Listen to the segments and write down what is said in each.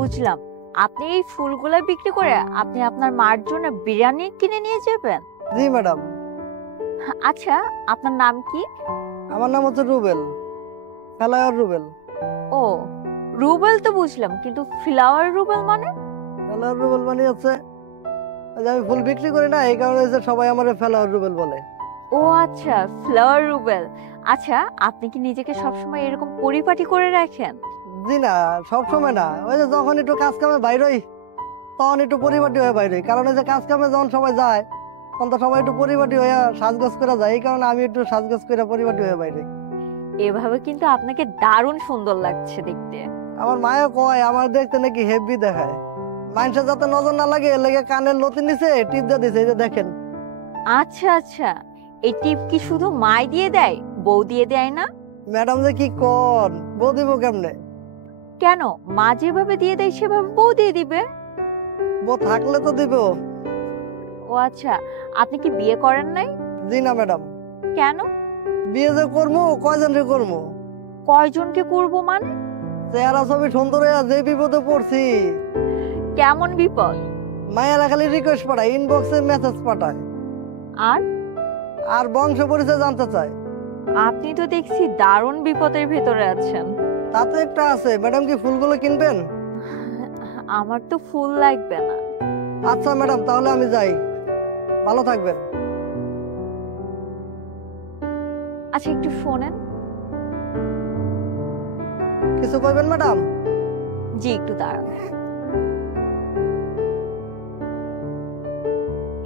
বুঝলাম, আপনি এই ফুলগুলো বিক্রি করে আপনি আপনার মার জন্য বিরিয়ানি কিনে নিয়ে যাবেন। জি ম্যাডাম। আচ্ছা, আপনার নাম কি? আমার নাম হচ্ছে রুবেল, ফ্লাওয়ার রুবেল। ও, রুবেল তো বুঝলাম, কিন্তু ফ্লাওয়ার রুবেল মানে? ফ্লাওয়ার রুবেল মানে হচ্ছে আমি ফুল বিক্রি করি না, এই কারণে সবাই আমার ফ্লাওয়ার রুবেল বলে। ও আচ্ছা, ফ্লাওয়ার রুবেল। আচ্ছা, আপনি কি নিজেকে সবসময় এরকম পরিপাটি করে রাখেন? জি না, সবসময় না, ওই যে যখন একটু কাজ কামে বাইর হই তখন একটু পরিপাটি হয়ে বাইর হই, কারণ কাজ কামে যখন সবাই যায় তখন তো সবাই একটু পরিপাটি হয়ে সাজগোজ করে যায়, এই কারণে আমি একটু সাজগোজ করে পরিপাটি হয়ে বাইর হই। এভাবে কিন্তু আপনাকে দারুণ সুন্দর লাগছে দেখতে। আমার মায়ও কয় আমার দেখতে নাকি হেভি দেখায়, মানুষের যাতে নজর না লাগে এর লেগে কানের লতি নিচে টিপ দিয়ে দিছে, এই যে দেখেন। আচ্ছা আচ্ছা, এই টিপ কি শুধু মাই দিয়ে দেয়, বউ দিয়ে দেয় না? ম্যাডাম যে কি কোন, বউ দিব কেমনে? কেন, মা যেভাবে দিয়ে দেয় সেভাবে বউ দিয়ে দিবে। বউ থাকলে তো দিব। ও আচ্ছা, আপনি কি বিয়ে করেন নাই? জি না ম্যাডাম। কেন? বিয়ে যে করবো কয়জন রে করবো? কয়জনকে করব মানে? চেহারা ছবি সুন্দর হয়ে যে বিপদে পড়ছি। কেমন বিপদ? মায়েরা খালি রিকোয়েস্ট পাঠায়, ইনবক্সে মেসেজ পাঠায়, আর আর বংশ পরিচয় জানতে চায়। আপনি তো দেখছি দারুণ বিপদের ভেতরে আছেন। তাতে একটা আছে, ম্যাডাম কি ফুলগুলো কিনবেন? আমার তো ফুল লাগবে না। আচ্ছা ম্যাডাম, তাহলে আমি যাই, ভালো থাকবেন। আচ্ছা, একটু শোনেন। কিছু কইবেন ম্যাডাম? জি, একটু দাঁড়ান।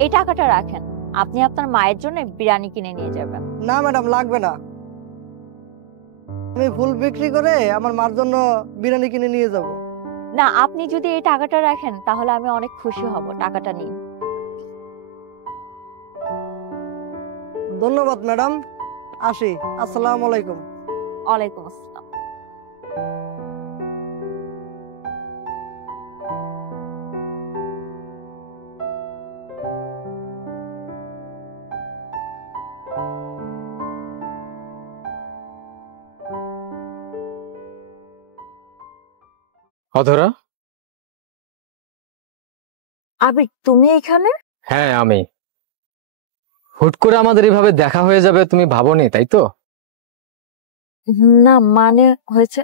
এই টাকাটা রাখেন, আপনি আপনার মায়ের জন্য বিরিয়ানি কিনে নিয়ে যাবেন। না ম্যাডাম, লাগবে না, আমি ফুল বিক্রি করে আমার মার জন্য বিরিয়ানি কিনে নিয়ে যাব। না, আপনি যদি এই টাকাটা রাখেন তাহলে আমি অনেক খুশি হব। টাকাটা নিন। ধন্যবাদ ম্যাডাম, আসি। আসসালামু আলাইকুম। ওয়ালাইকুম আসসালাম। অধরা? আবির, তুমি এখানে? হ্যাঁ আমি। হুট করে আমাদের এভাবে দেখা হয়ে যাবে তুমি ভাবোনি, তাই তো? না, মানে হয়েছে।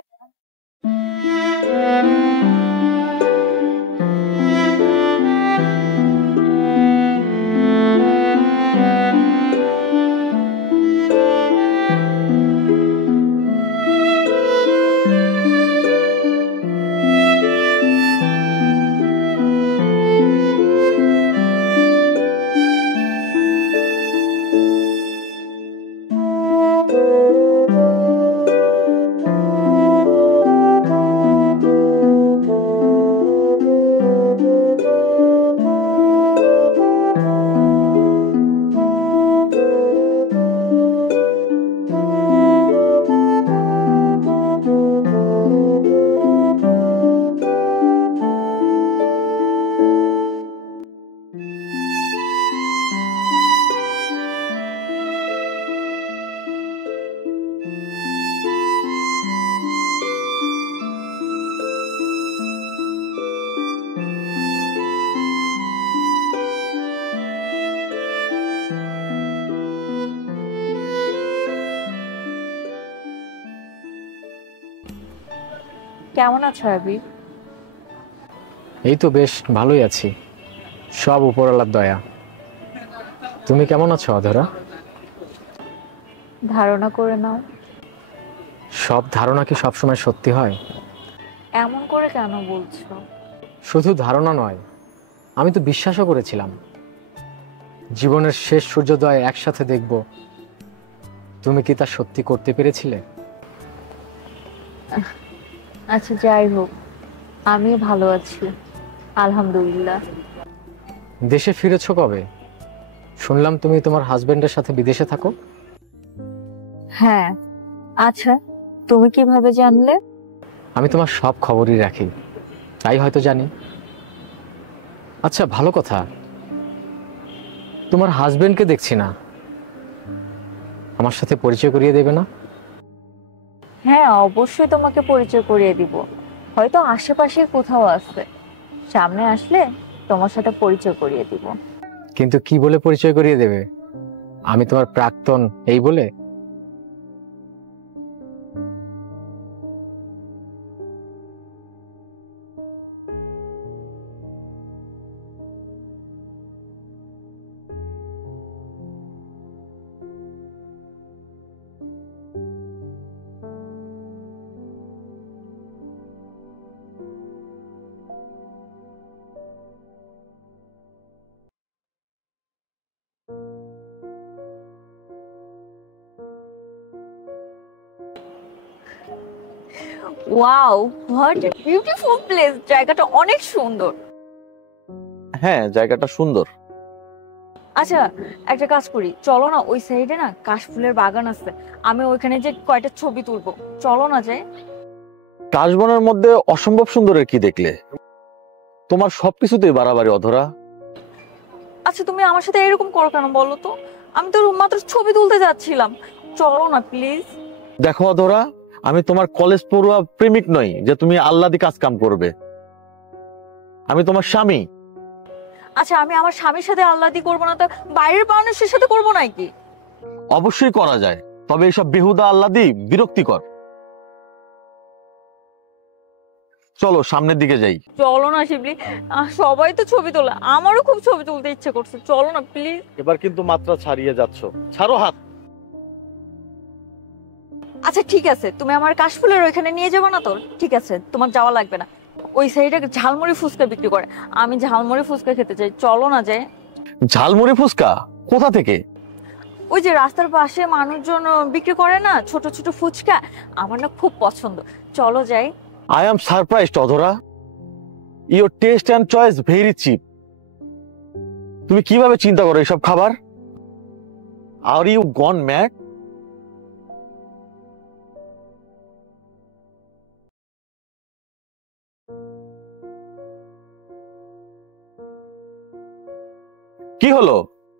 কেমন আছো আবির? এই তো বেশ ভালোই আছি, সব উপরওয়ালার দয়া। তুমি কেমন আছো অধরা? ধারণা করে নাও। সব ধারণা কি সবসময় সত্যি হয়? এমন করে কেন বলছো? শুধু ধারণা নয়, আমি তো বিশ্বাসও করেছিলাম জীবনের শেষ সূর্যোদয় একসাথে দেখব। তুমি কি তা সত্যি করতে পেরেছিলে? আচ্ছা যাই হোক, আমি ভালো আছি আলহামদুলিল্লাহ। দেশে ফিরেছো কবে? শুনলাম তুমি তোমার হাজবেন্ডের সাথে বিদেশে থাকো। হ্যাঁ, আচ্ছা তুমি কিভাবে জানলে? আমি তোমার সব খবরই রাখি, তাই হয়তো জানি। আচ্ছা ভালো কথা, তোমার হাজবেন্ডকে দেখছি না, আমার সাথে পরিচয় করিয়ে দেবে না? হ্যাঁ অবশ্যই তোমাকে পরিচয় করিয়ে দিব, হয়তো আশেপাশে কোথাও আছে, সামনে আসলে তোমার সাথে পরিচয় করিয়ে দিব। কিন্তু কি বলে পরিচয় করিয়ে দেবে? আমি তোমার প্রাক্তন এই বলে? Wow, what a beautiful place, জায়গাটা অনেক সুন্দর। হ্যাঁ, জায়গাটা সুন্দর। আচ্ছা একটা কাজ করি, চলো না ওই সাইডে না কাশফুলের বাগান আছে, আমি ওইখানে যে কয়টা ছবি তুলবো, চলো না যাই। কাশবনের মধ্যে অসম্ভব সুন্দরের কি দেখলে? তোমার সবকিছুতেই বাড়াবাড়ি অধরা। আচ্ছা তুমি আমার সাথে এরকম করো কেন বলো তো, আমি তো মাত্র ছবি তুলতে যাচ্ছিলাম, চলো না প্লিজ। দেখো অধরা, আমি তোমার কলেজ পড়ুয়া প্রেমিক নই যে তুমি আল্লাদি কাজ কাম করবে। আমি তোমার স্বামী। আচ্ছা আমি আমার স্বামীর সাথে আল্লাদি করবো না তো বাইরের মানুষের সাথে করবো নাকি? অবশ্যই করা যায়, তবে এইসব বেহুদা আল্লাদি বিরক্তিকর। চলো সামনের দিকে যাই। চলো না শিবলি, সবাই তো ছবি তোলে, আমারও খুব ছবি তুলতে ইচ্ছে করছে, চলো না প্লিজ। এবার কিন্তু মাত্রা ছাড়িয়ে যাচ্ছ, ছাড়ো হাত। আচ্ছা ঠিক আছে, তুমি আমার কাশফুলের ওইখানে নিয়ে যাবো না তো? ঠিক আছে, তোমার যাওয়া লাগবে না, ওই সাইডে ঝালমুড়ি ফুচকা বিক্রি করে, আমি ঝালমুড়ি ফুচকা খেতে চাই, চলো না যাই। ঝালমুড়ি ফুচকা কোথা থেকে? ওই যে রাস্তার পাশে মানুষজন বিক্রি করে না ছোট ছোট ফুচকা, আমার না খুব পছন্দ, চলো যাই। I am surprised Adhara, your taste and choice very cheap. তুমি কিভাবে চিন্তা করো এসব খাবার? Are you gone mad? কি হলো,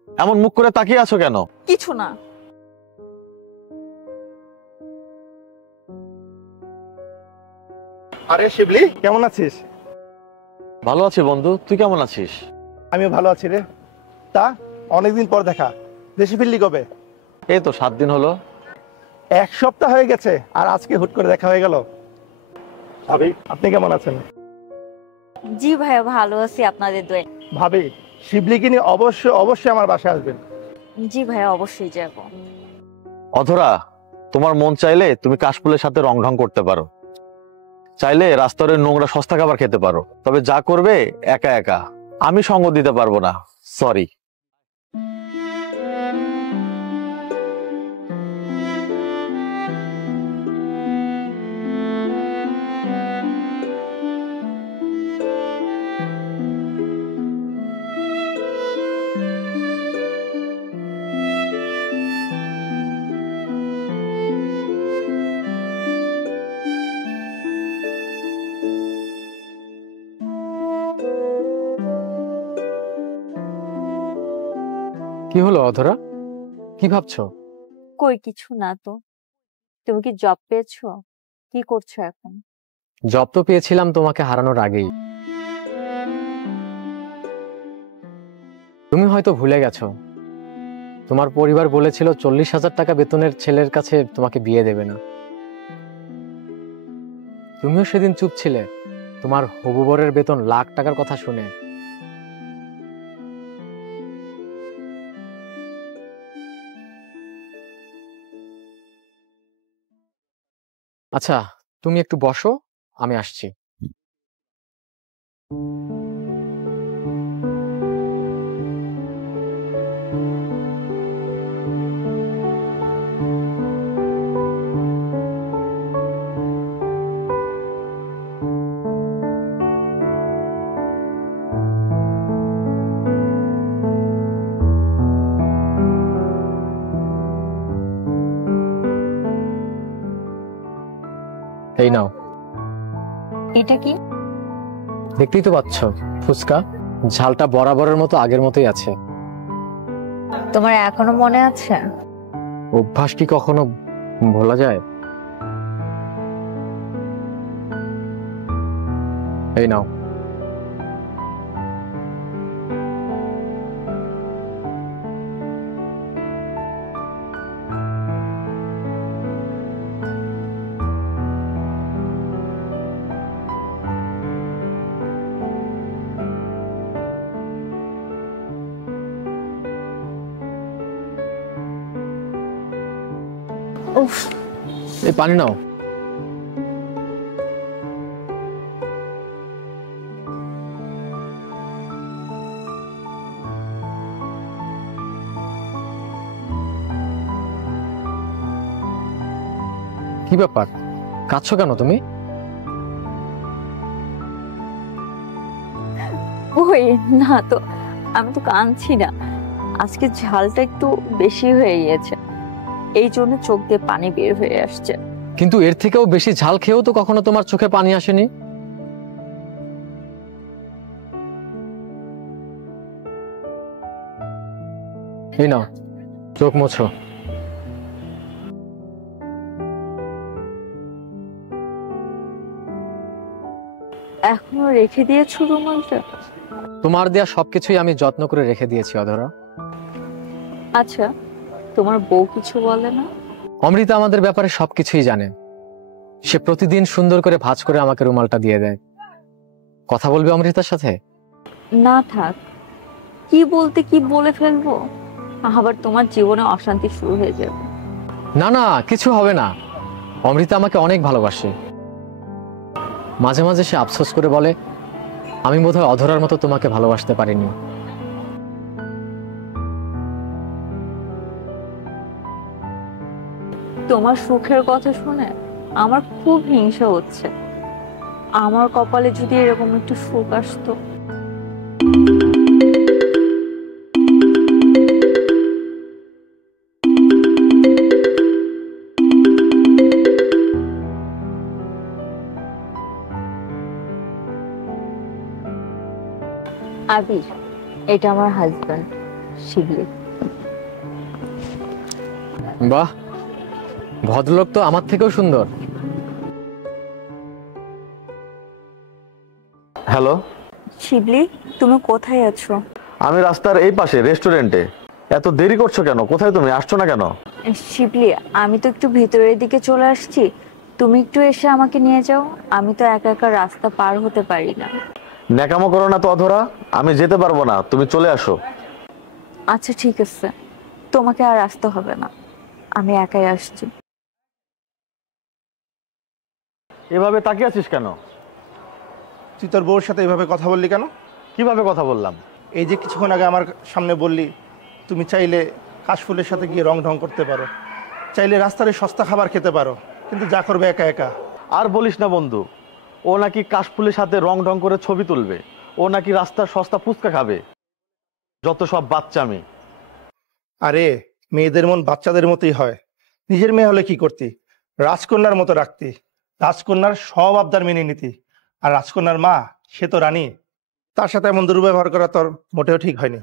এমন মুখ করে তাকিয়ে আছো কেন? কিছু না। আরে শিবলি, কেমন আছিস? ভালো আছি বন্ধু, তুই কেমন আছিস? আমিও ভালো আছি রে। তা অনেকদিন পর দেখা, দেশে ফিরলি কবে? এই তো 7 দিন হলো। 1 সপ্তাহ হয়ে গেছে আর আজকে হুট করে দেখা হয়ে গেল। ভাবি আপনি কেমন আছেন? জি ভাইয়া ভালো আছি আপনাদের দোয়ায়। ভাবি শিবলিকে নিয়ে অবশ্যই অবশ্যই আমার বাসায় আসবেন। জি ভাইয়া অবশ্যই যাব। অধরা, তোমার মন চাইলে তুমি কাশফুলের সাথে রং ঢং করতে পারো, চাইলে রাস্তার নোংরা সস্তা খাবার খেতে পারো, তবে যা করবে একা একা, আমি সঙ্গ দিতে পারবো না, সরি। কি হলো অধরা, কি ভাবছো? কই কিছু না তো, তুমি কি জব পেয়েছো? কি করছো এখন? জব তো পেয়েছিলাম তোমাকে হারানোর আগেই। তুমি হয়তো ভুলে গেছো, তোমার পরিবার বলেছিল 40,000 টাকা বেতনের ছেলের কাছে তোমাকে বিয়ে দেবে না। তুমিও সেদিন চুপ ছিলে তোমার হবু বরের বেতন লাখ টাকার কথা শুনে। আচ্ছা তুমি একটু বসো, আমি আসছি। এই নাও। এটা কি? দেখতেই তো পাচ্ছ, ফুচকা। ঝালটা বরাবরের মতো আগের মতোই আছে। তোমার এখনো মনে আছে? অভ্যাস কি কখনো ভোলা যায়? এই নাও। উফ, এই পানি নাও। কি ব্যাপার, কাঁদছো কেন তুমি? ওই না তো, আমি তো কাঁদছি না। আজকে ঝালটা একটু বেশি হয়ে গিয়েছে, এই জন্য চোখ দিয়ে পানি বের হয়ে আসছে। কিন্তু এর থেকেও বেশি ঝাল খেয়েও তো কখনো তোমার চোখে পানি আসেনি। এই নাও, চোখ মোছো। এখনো রেখে দিয়েছো রুমালটা? তোমার দেয়া সবকিছুই আমি যত্ন করে রেখে দিয়েছি অধরা। আচ্ছা, তোমার বউ কিছু বলে না? অমৃতা আমাদের ব্যাপারে সবকিছুই জানে। সে প্রতিদিন সুন্দর করে ভাঁজ করে আমাকে রুমালটা দিয়ে দেয়। কথা বলবে অমৃতার সাথে? না থাক, কি বলতে কি বলে ফেলবো, আবার তোমার জীবনে অশান্তি শুরু হয়ে যাবে। না না, কিছু হবে না। অমৃতা আমাকে অনেক ভালোবাসে। মাঝে মাঝে সে আফসোস করে বলে, আমি বোধহয় অধরার মতো তোমাকে ভালোবাসতে পারিনি। তোমার সুখের কথা শুনে আমার খুব হিংসা হচ্ছে। আমার কপালে যদি এরকম একটু সুখ আসতো। আবির, এটা আমার হাজবেন্ড শিবলি। বাহ, ভদ্রলোক তো আমার থেকেও সুন্দর। হ্যালো, শিবলি, তুমি কোথায় আছো? আমি রাস্তার এই পাশে রেস্টুরেন্টে। এত দেরি করছো কেন? কোথায় তুমি? আসছো না কেন? শিবলি, আমি তো একটু ভিতরের দিকে চলে আসছি, তুমি একটু এসে আমাকে নিয়ে যাও। আমি তো একা একা রাস্তা পার হতে পারি না। ন্যাকামো করো না তো অধরা, আমি যেতে পারবো না, তুমি চলে আসো। আচ্ছা ঠিক আছে, তোমাকে আর আসতে হবে না, আমি একাই আসছি। এভাবে তাকিয়ে আছিস কেন? তুই তোর বউর সাথে এভাবে কথা বললি কেন? কিভাবে কথা বললাম? এই যে কিছুক্ষণ আগে আমার সামনে বললি তুমি চাইলে কাশফুলের সাথে গিয়ে রং ঢং করতে পারো, চাইলে রাস্তার এই সস্তা খাবার খেতে পারো, কিন্তু যা করবে একা একা। আর বলিস না বন্ধু, ও নাকি কাশফুলের সাথে রং ঢং করে ছবি তুলবে, ও নাকি রাস্তার সস্তা ফুচকা খাবে। যত সব বাচ্চামি। আরে, মেয়েদের মন বাচ্চাদের মতোই হয়। নিজের মেয়ে হলে কি করতি? রাজকন্যার মতো রাখতি, রাজকন্যার সব আবদার মেনে নিতি। আর রাজকন্যার মা, সে তো রানী, তার সাথে এমন দুর্ব্যবহার করা তোর মোটেও ঠিক হয়নি।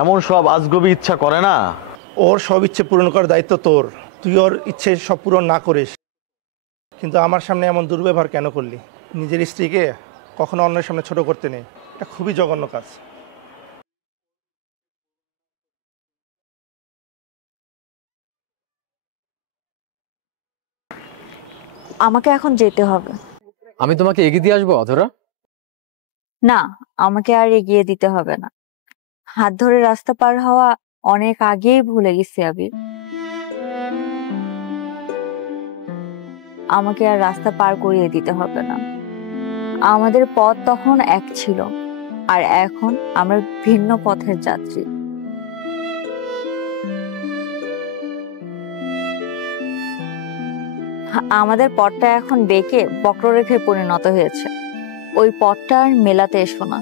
এমন সব আজগবি ইচ্ছা করে না। ওর সব ইচ্ছে পূরণ করার দায়িত্ব তোর। তুই ওর ইচ্ছে সব পূরণ না করিস, কিন্তু আমার সামনে এমন দুর্ব্যবহার কেন করলি? নিজের স্ত্রীকে কখনো অন্যের সামনে ছোট করতে নেই, এটা খুবই জঘন্য কাজ। আমাকে এখন যেতে হবে। আমি তোমাকে এগিয়ে দিয়ে আসবো অধরা। না, আমাকে আর এগিয়ে দিতে হবে না। হাত ধরে রাস্তা পার হওয়া অনেক আগেই ভুলে গেছি আবির। আমাকে আর রাস্তা পার করিয়ে দিতে হবে না। আমাদের পথ তখন এক ছিল, আর এখন আমরা ভিন্ন পথের যাত্রী। আমাদের পথটা এখন বেঁকে বক্ররেখায় পরিণত হয়েছে। ওই পথটা আর মেলাতে এসো না।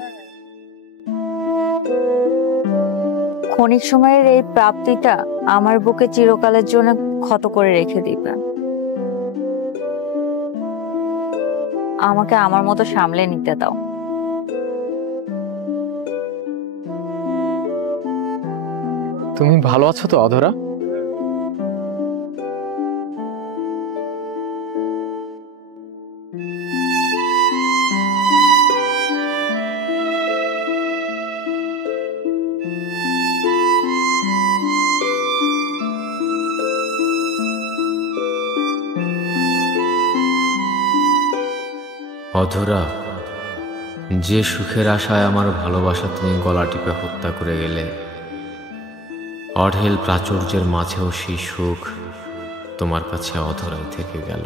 ক্ষণিক সময়ের এই প্রাপ্তিটা আমার বুকে চিরকালের জন্য ক্ষত করে রেখে দিবে। আমাকে আমার মতো সামলে নিতে দাও। তুমি ভালো আছো তো অধরা? অধরা, যে সুখের আশায় আমার ভালোবাসা তুমি গলা টিপে হত্যা করে গেলে, অঢেল প্রাচুর্যের মাঝেও সেই সুখ তোমার কাছে অধরাই থেকে গেল।